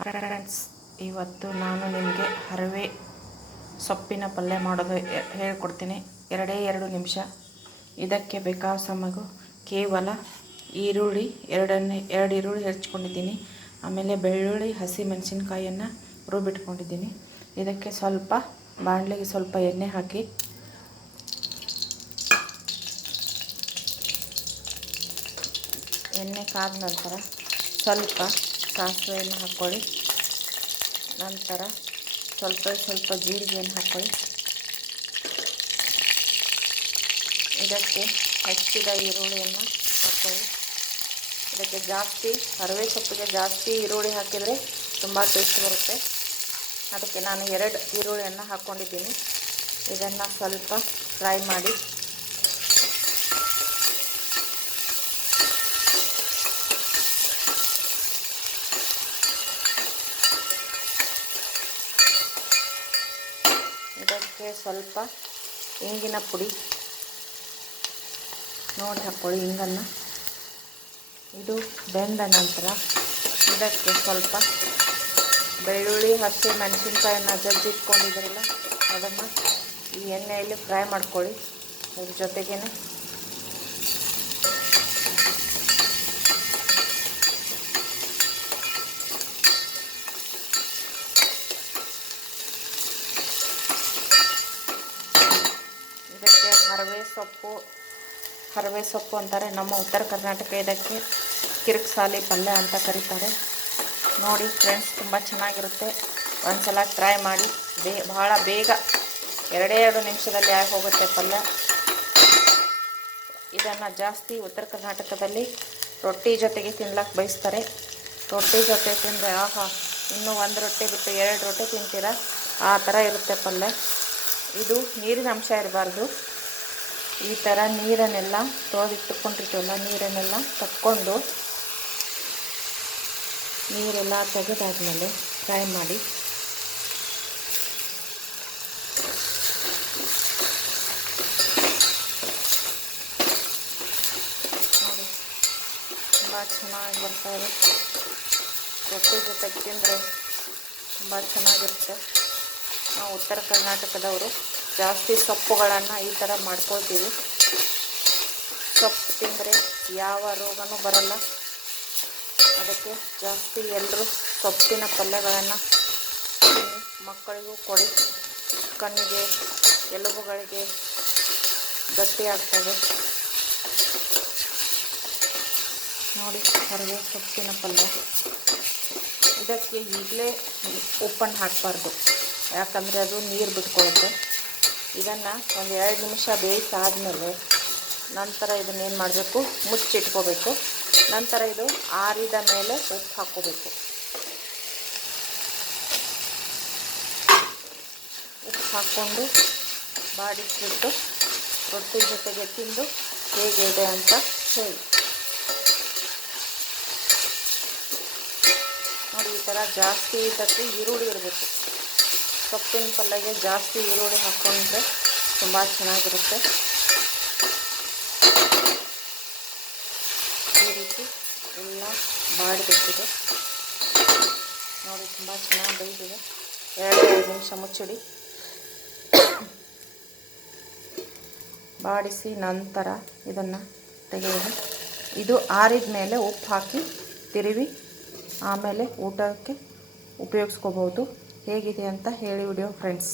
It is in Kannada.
ಫ್ರೆಂಡ್ಸ್, ಇವತ್ತು ನಾನು ನಿಮಗೆ ಹರವೆ ಸೊಪ್ಪಿನ ಪಲ್ಯ ಮಾಡೋದು ಹೇಳ್ಕೊಡ್ತೀನಿ. 2 ನಿಮಿಷ. ಇದಕ್ಕೆ ಬೇಕಾದ ಸಾಮಗ್ರಿ ಕೇವಲ ಈರುಳ್ಳಿ, 2 ಈರುಳ್ಳಿ ಹೆಚ್ಚಿಕೊಂಡಿದ್ದೀನಿ. ಆಮೇಲೆ ಬೆಳ್ಳುಳ್ಳಿ, ಹಸಿ ಮೆಣಸಿನ್ಕಾಯಿಯನ್ನು ರುಬ್ಬಿಟ್ಕೊಂಡಿದ್ದೀನಿ. ಇದಕ್ಕೆ ಸ್ವಲ್ಪ ಬಾಣಲೆಗೆ ಸ್ವಲ್ಪ ಎಣ್ಣೆ ಹಾಕಿ ಎಣ್ಣೆ ಕಾದ ನಂತರ ಸ್ವಲ್ಪ ಸಾಸಿವೆಯನ್ನು ಹಾಕ್ಕೊಳ್ಳಿ. ನಂತರ ಸ್ವಲ್ಪ ಜೀರಿಗೆಯನ್ನು ಹಾಕ್ಕೊಳ್ಳಿ. ಇದಕ್ಕೆ ಹೆಚ್ಚಿದ ಈರುಳ್ಳಿಯನ್ನು ಹಾಕ್ಕೊಳ್ಳಿ. ಇದಕ್ಕೆ ಜಾಸ್ತಿ ಹರವೆ ಸೊಪ್ಪಿಗೆ ಜಾಸ್ತಿ ಈರುಳ್ಳಿ ಹಾಕಿದರೆ ತುಂಬ ಟೇಸ್ಟ್ ಬರುತ್ತೆ. ಅದಕ್ಕೆ ನಾನು 2 ಈರುಳ್ಳಿಯನ್ನು ಹಾಕ್ಕೊಂಡಿದ್ದೀನಿ. ಇದನ್ನು ಸ್ವಲ್ಪ ಫ್ರೈ ಮಾಡಿ ಇದಕ್ಕೆ ಸ್ವಲ್ಪ ಇಂಗಿನ ಪುಡಿ ನೋಡಿ ಹಾಕ್ಕೊಳ್ಳಿ. ಇಂಗನ್ನು ಇದು ಬೆಂದ ನಂತರ ಇದಕ್ಕೆ ಸ್ವಲ್ಪ ಬೆಳ್ಳುಳ್ಳಿ, ಹಸಿ ಮೆಣಸಿನ್ಕಾಯನ್ನು ಜಜ್ಜಿಟ್ಕೊಂಡಿದ್ದೀರಲ್ಲ ಅದನ್ನು ಈ ಎಣ್ಣೆಯಲ್ಲಿ ಫ್ರೈ ಮಾಡ್ಕೊಳ್ಳಿ. ಇದ್ರ ಜೊತೆಗೇ ಇದಕ್ಕೆ ಹರವೆ ಸೊಪ್ಪು ಅಂತಾರೆ ನಮ್ಮ ಉತ್ತರ ಕರ್ನಾಟಕ. ಇದಕ್ಕೆ ಕಿರಿಕ್ಸಾಲಿ ಪಲ್ಯ ಅಂತ ಕರೀತಾರೆ. ನೋಡಿ ಫ್ರೆಂಡ್ಸ್, ತುಂಬ ಚೆನ್ನಾಗಿರುತ್ತೆ. ಒಂದ್ಸಲ ಟ್ರೈ ಮಾಡಿ. ಬಹಳ ಬೇಗ 2 ನಿಮಿಷದಲ್ಲಿ ಆಗಿ ಹೋಗುತ್ತೆ ಪಲ್ಯ. ಇದನ್ನು ಜಾಸ್ತಿ ಉತ್ತರ ಕರ್ನಾಟಕದಲ್ಲಿ ರೊಟ್ಟಿ ಜೊತೆಗೆ ತಿನ್ಲಕ್ಕೆ ಬಯಸ್ತಾರೆ. ರೊಟ್ಟಿ ಜೊತೆ ತಿಂದರೆ ಆಹಾ, ಇನ್ನೂ 1 ರೊಟ್ಟಿ ಬಿಟ್ಟು 2 ರೊಟ್ಟಿ ತಿಂತೀರ, ಆ ಥರ ಇರುತ್ತೆ ಪಲ್ಯ. ಇದು ನೀರಿನ ಅಂಶ ಇರಬಾರ್ದು. ಈ ಥರ ನೀರನ್ನೆಲ್ಲ ತೊಳೆದಿಟ್ಟುಕೊಂಡಿರ್ತೀವಲ್ಲ, ನೀರನ್ನೆಲ್ಲ ತಕ್ಕೊಂಡು ನೀರೆಲ್ಲ ತೆಗೆದಾದ್ಮೇಲೆ ಫ್ರೈ ಮಾಡಿ. ನೋಡಿ, ತುಂಬ ಚೆನ್ನಾಗಿ ಬರ್ತಾಯಿದೆ. ರೊಟ್ಟಿ ಜೊತೆಗೆ ತಿಂದರೆ ತುಂಬ ಚೆನ್ನಾಗಿರುತ್ತೆ. ನಾವು ಉತ್ತರ ಕರ್ನಾಟಕದವರು ಜಾಸ್ತಿ ಸೊಪ್ಪುಗಳನ್ನು ಈ ಥರ ಮಾಡ್ಕೊಳ್ತೀವಿ. ಸೊಪ್ಪು ತಿಂದರೆ ಯಾವ ರೋಗನೂ ಬರಲ್ಲ. ಅದಕ್ಕೆ ಜಾಸ್ತಿ ಎಲ್ಲರೂ ಸೊಪ್ಪಿನ ಪಲ್ಯಗಳನ್ನು ತಿನ್ನಿ, ಮಕ್ಕಳಿಗೂ ಕೊಡಿ. ಕಣ್ಣಿಗೆ, ಎಲುಬುಗಳಿಗೆ ಗಟ್ಟಿಯಾಗ್ತವೆ. ನೋಡಿ, ಹರವೆ ಸೊಪ್ಪಿನ ಪಲ್ಯ. ಇದಕ್ಕೆ ಈಗಲೇ ಉಪ್ಪನ್ನು ಹಾಕಬಾರ್ದು, ಯಾಕಂದರೆ ಅದು ನೀರು ಬಿಟ್ಕೊಳ್ಳುತ್ತೆ. ಇದನ್ನು ಒಂದು 2 ನಿಮಿಷ ಬೇಯಿಸಾದ್ಮೇಲೆ ನಂತರ ಇದನ್ನೇನು ಮಾಡಬೇಕು, ಮುಚ್ಚಿಟ್ಕೋಬೇಕು. ನಂತರ ಇದು ಆರಿದ ಮೇಲೆ ಉಪ್ಪು ಹಾಕ್ಕೋಬೇಕು. ಉಪ್ಪು ಹಾಕ್ಕೊಂಡು ಬಾಡಿಸ್ಬಿಟ್ಟು ರೊಟ್ಟಿ ಜೊತೆಗೆ ತಿಂದು ಹೇಗಿದೆ ಅಂತ ಹೇಳಿ. ನೋಡಿ, ಈ ಥರ ಜಾಸ್ತಿ ಇದಕ್ಕೆ ಈರುಳ್ಳಿ ಇರಬೇಕು. ಸೊಪ್ಪಿನ ಪಲ್ಯಗೆ ಜಾಸ್ತಿ ಈರುಳ್ಳಿ ಹಾಕ್ಕೊಂಡ್ರೆ ತುಂಬ ಚೆನ್ನಾಗಿರುತ್ತೆ. ಈ ರೀತಿ ಎಲ್ಲ ಬಾಡಿಬಿಟ್ಟಿದೆ. ನೋಡಿ, ತುಂಬ ಚೆನ್ನಾಗಿ ಬೇಯಿಸಿದೆ. 2 ನಿಮಿಷ ಮುಚ್ಚಿಡಿ. ಬಾಡಿಸಿ ನಂತರ ಇದನ್ನು ತೆಗೆಯಿರಿ. ಇದು ಆರಿದ ಮೇಲೆ ಉಪ್ಪು ಹಾಕಿ ತಿರುವಿ ಆಮೇಲೆ ಊಟಕ್ಕೆ ಉಪಯೋಗಿಸ್ಕೋಬೋದು. ಹೇಗಿದೆ ಅಂತ ಹೇಳಿ ವಿಡಿಯೋ ಫ್ರೆಂಡ್ಸ್.